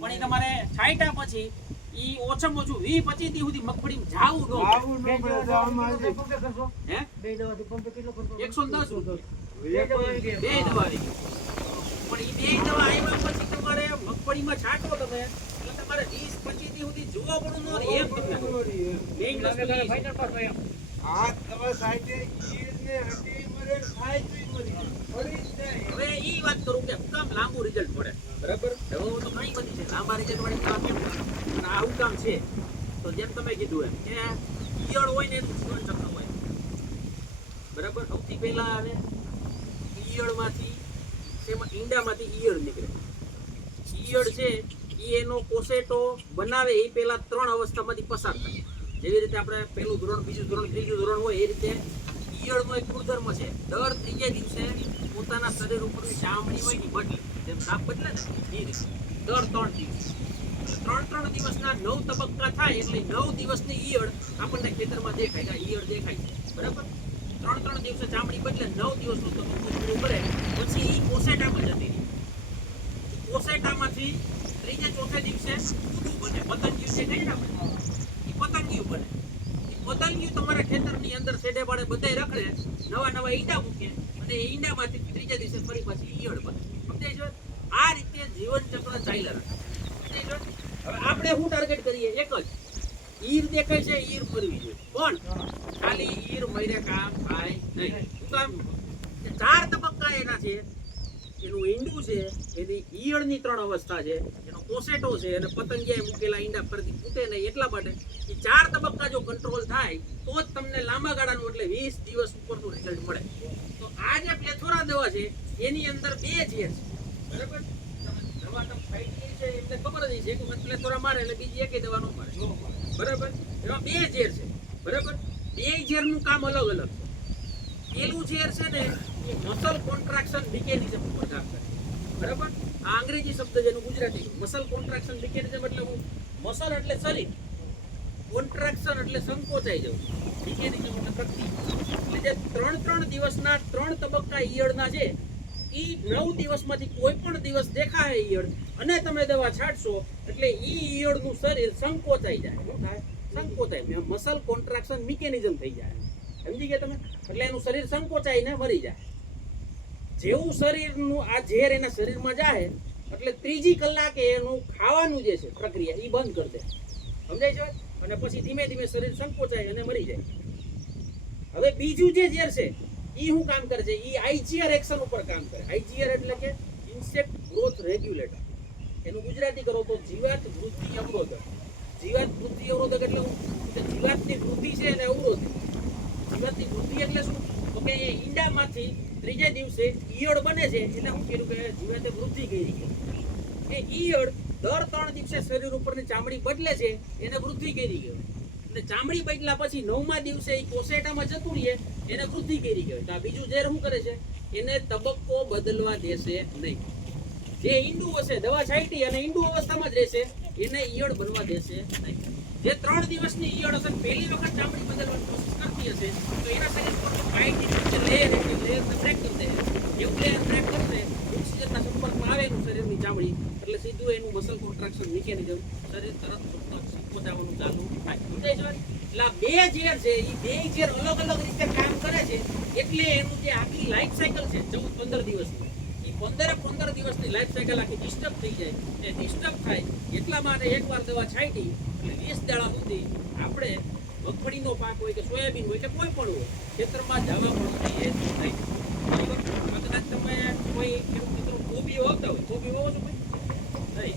પણ એ તમારે છાંટ્યા પછી ઈ ઓછામાં ઓછું 20-25 દી સુધી મગફળીમાં જાવું ન હે બે દવાથી પંપ કેટલો ખર્ચો 110 રૂપિયા બે દવાની પણ ઈ બે દવા આવ્યા પછી તમારે મગફળીમાં છાંટો તમે એટલે તમારે 20-25 દી સુધી જોવા પડું ન એમ તમને મેઈન વસ્તુ ફાઈનલ પાસ હોય એમ આ દવા સાઈડે ઈરને હટી મરે સાઈડ મરી હવે ઈ વાત કરું કે કામ લાંબુ રિઝલ્ટ મળે બરાબર હવે તો ઘણી બધી છે લાંબા રિઝલ્ટ વાળી દવા કેમ અને આવું કામ છે તો જેમ તમે કીધું એમ કે ઈયળ હોય ને એનું જીવન ચક્ર હોય બરાબર સૌથી પહેલા આવે ઈયળમાંથી તેમાં ઈંડામાંથી ઈયળ નીકળે ઈયળ છે એ એનો કોસેટો બનાવે એ પહેલા 3 અવસ્થામાંથી પસાર થાય જેવી રીતે આપણે પહેલું ધોરણ બીજું ધોરણ ત્રીજું ધોરણ હોય એ રીતે ઈયળનો એક ગુણધર્મ છે દર ત્રીજે દિવસે પોતાના શરીર ઉપરની ચામડી હોય ને બદલે જેમ સાપ બદલે ને એ રીતે દર 3 દિવસ 3 દિવસના 9 તબક્કા થાય એટલે 9 દિવસની ઈયળ આપણને ખેતરમાં દેખાય કે ઈયળ દેખાય છે બરાબર 3 દિવસે ચામડી બદલે 9 દિવસનું તબક્કો પૂરું કરે પછી એ કોસેટામાં જતી રહી કોસેટામાંથી ત્રીજે ચોથે દિવસે ઉડું બને પતંગિયું જે કહીએ ને આપણે એ પતંગિયું બને એ પતંગિયું તમારા ખેતરની અંદર શેડે બાળે બધાય રખડે નવા ઈંડા મૂકે અને એ ઈંડામાંથી ત્રીજે દિવસે ફરી પાછી ઈયળ બને સમજાય છે આ રીતે જીવન ચક્ર ચાલ્યા રાખે સમજાય છે હવે આપણે શું ટાર્ગેટ કરીએ એક જ ઈર દેખાય છે ઈર મરવી જોઈએ પણ ખાલી ઈર મરે કામ થાય નહીં શું કામ 4 તબક્કા એના છે એનું ઈંડું છે એની ઈયળની 3 અવસ્થા છે એનો કોસેટો છે અને પતંગિયાએ મૂકેલા ઈંડા ફરતી ફૂટે નહીં એટલા માટે એ 4 તબક્કા જો કંટ્રોલ થાય તો જ તમને લાંબા ગાળાનું એટલે 20 દિવસ ઉપરનું રિઝલ્ટ મળે તો આ જે પ્લેથોરા દવા છે એની અંદર 2 ઝેર છે બરાબર દવા તમે ખાઈ છે એટલે ખબર જ છે કે પ્લેથોરા મારે એટલે બીજી એકેય દવા ન મારે બરાબર એમાં 2 ઝેર છે બરાબર 2 ઝેરનું કામ અલગ અલગ પેલું ઝેર છે ને એ મસલ કોન્ટ્રાક્શન મિકેનિઝમ ઉપર કામ કરે બરાબર આ અંગ્રેજી શબ્દ જેનું ગુજરાતી મસલ કોન્ટ્રાક્શન મિકેનિઝમ એટલે હું મસલ એટલે શરીર કોન્ટ્રાક્શન એટલે સંકોચાઈ જવું મિકેનિઝમ એટલે પ્રક્રિયા એટલે જે 3 દિવસના 3 તબક્કા ઈયળના છે એ 9 દિવસમાંથી કોઈ પણ દિવસ દેખાય ઈયળ અને તમે દવા છાંટશો એટલે ઈ ઈયળનું શરીર સંકોચાઈ જાય શું થાય સંકોચાય મસલ કોન્ટ્રાક્શન મિકેનિઝમ થઈ જાય સમજી ગયા તમે એટલે એનું શરીર સંકોચાઈને મરી જાય જેવું શરીરનું આ ઝેર એના શરીરમાં જાય એટલે 3જી કલાકે એનું ખાવાનું જે છે પ્રક્રિયા એ બંધ કરી દે સમજાય છે અને પછી ધીમે ધીમે શરીર સંકોચાય અને મરી જાય હવે બીજું જે ઝેર છે એ શું કામ કરે છે એ આઈજીઆર એક્શન ઉપર કામ કરે આઈજીઆર એટલે કે ઇન્સેક્ટ ગ્રોથ રેગ્યુલેટર એનું ગુજરાતી કરો તો જીવાત વૃદ્ધિ અવરોધક જીવાત વૃદ્ધિ અવરોધક એટલે જીવાતની વૃદ્ધિ છે એને અવરોધે જીવાતની વૃદ્ધિ એટલે શું તો કે એ ઈંડામાંથી ત્રીજે દિવસે ઈયળ બને છે એટલે હું કીધું કે જીવાતે વૃદ્ધિ કરી છે એ ઈયળ દર 3 દિવસે શરીર ઉપરની ચામડી બદલે છે એને વૃદ્ધિ કરી ગયો એટલે ચામડી બદલ્યા પછી 9મા દિવસે એ કોસેટામાં જતું રહીએ એને વૃદ્ધિ કરી ગયો તો આ બીજું ઝેર શું કરે છે એને તબક્કો બદલવા દેશે નહીં જે ઈંડું હશે દવા છાંટી અને ઈંડું અવસ્થામાં જ રહેશે એને ઈયળ બનવા દેશે નહીં જે 3 દિવસની ઈયળ હશે પહેલી વખત ચામડી બદલવાની કોશિશ કરતી હશે તો એના શરીર પર કાંઈ લેયર એટલે લેયરને બ્રેક કરી દે એવું લેયર બ્રેક કરશે ઓક્સિજનના સંપર્કમાં આવે એનું શરીરની ચામડી એટલે સીધું એનું મસલ કોન્ટ્રાક્શન મિકેનિઝમ શરીર તરત સંકોચાવાનું ચાલુ થાય સમજાય છે એટલે આ 2 ઝેર છે એ 2 ઝેર અલગ અલગ રીતે કામ કરે છે એટલે એનું જે આખી લાઈફ સાયકલ છે 14-15 દિવસની એ 15 દિવસની લાઈફ સાયકલ આખી ડિસ્ટર્બ થઈ જાય એ ડિસ્ટર્બ થાય એટલા માટે એકવાર દવા છાંટી એટલે 20 દાડા સુધી આપણે મગફળીનો પાક હોય કે સોયાબીન હોય કે કોઈ પણ હોય ખેતરમાં જવા પડશે નહીં બરાબર કદાચ તમે કોઈ ખેડૂત મિત્રો કોબી વાવતા હોય કોબી વાવો છો ભાઈ નહીં